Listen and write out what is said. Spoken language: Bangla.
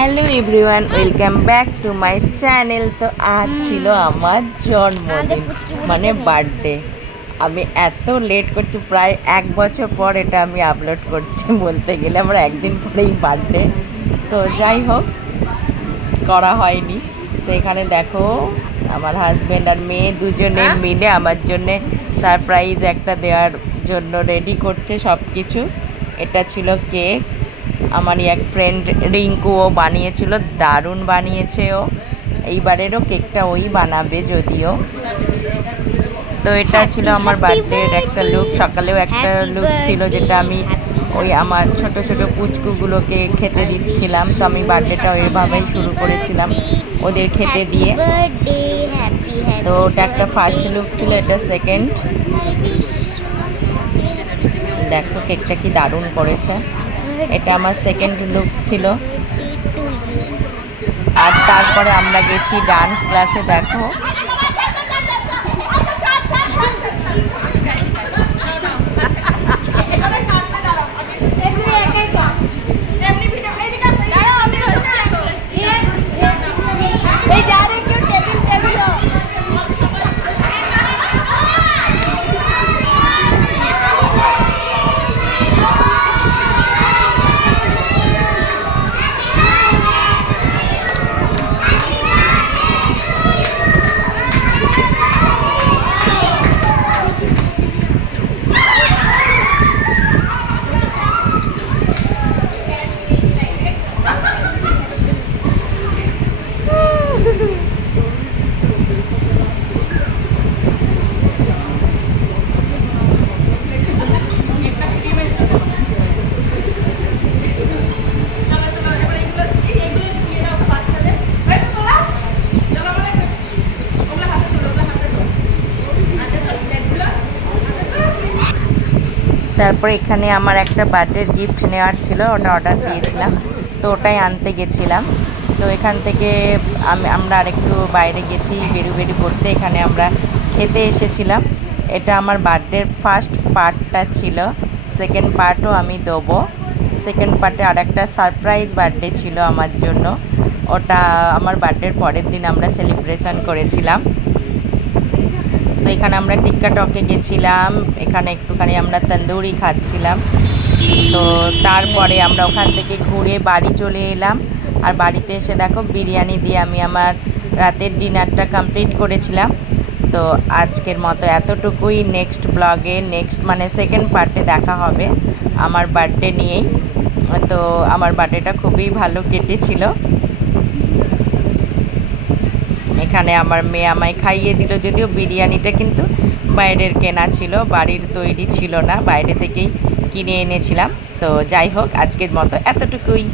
Hello everyone, welcome back to my channel. তো আজ ছিল আমার জন্মদিন, মানে বার্থডে। আমি এত লেট করছি, প্রায় 1 বছর পর এটা আমি আপলোড করছি। বলতে গেলে আমার একদিন পরেই বার্থডে, তো যাই হোক করা হয়নি। তো এখানে দেখো আমার হাজব্যান্ড আর মেয়ে দুজনে মিলে আমার জন্যে সারপ্রাইজ একটা দেওয়ার জন্য রেডি করছে সব কিছু। এটা ছিল কেক, আমারই এক ফ্রেন্ড রিঙ্কু, ও বানিয়েছিল, দারুণ বানিয়েছে ও। এইবারেরও কেকটা ওই বানাবে যদিও। তো এটা ছিল আমার বার্থডের একটা লুক। সকালেও একটা লুক ছিল যেটা আমি ওই আমার ছোট ছোট পুচকুগুলোকে খেতে দিচ্ছিলাম। তো আমি বার্থডেটা ওইভাবেই শুরু করেছিলাম ওদের খেতে দিয়ে। তো ওটা একটা ফার্স্ট লুক ছিল, এটা সেকেন্ড। দেখো কেকটা কি দারুণ করেছে। এটা আমার সেকেন্ড লুক ছিল। আর তারপরে আমরা গেছি ডান্স ক্লাসে। দেখো তারপর এখানে আমার একটা বার্থডের গিফট নেওয়ার ছিল, ওটা অর্ডার দিয়েছিলাম, তো ওটাই আনতে গেছিলাম। তো এখান থেকে আমরা আরেকটু বাইরে গেছি বেরু করতে। এখানে আমরা খেতে এসেছিলাম। এটা আমার বার্থডের ফার্স্ট পার্টটা ছিল, সেকেন্ড পার্টও আমি দেবো। সেকেন্ড পার্টে আর একটা সারপ্রাইজ বার্থডে ছিল আমার জন্য, ওটা আমার বার্থডের পরের দিন আমরা সেলিব্রেশন করেছিলাম। তো এখানে আমরা টিক্কা টকে গেছিলাম, এখানে একটুখানি আমরা তন্দুরি খাচ্ছিলাম। তো তারপরে আমরা ওখান থেকে ঘুরে বাড়ি চলে এলাম। আর বাড়িতে এসে দেখো বিরিয়ানি দিয়ে আমি আমার রাতের ডিনারটা কমপ্লিট করেছিলাম। তো আজকের মতো এতটুকুই। নেক্সট ব্লগে, নেক্সট মানে সেকেন্ড পার্টে দেখা হবে আমার বার্থডে নিয়েই। তো আমার বার্থডেটা খুবই ভালো কেটেছিল। এখানে আমার মেয়ে আমায় খাইয়ে দিল, যদিও বিরিয়ানিটা কিন্তু বাইরের কেনা ছিল, বাড়ির তৈরি ছিল না, বাইরে থেকেই কিনে এনেছিলাম। তো যাই হোক আজকের মতো এতটুকুই।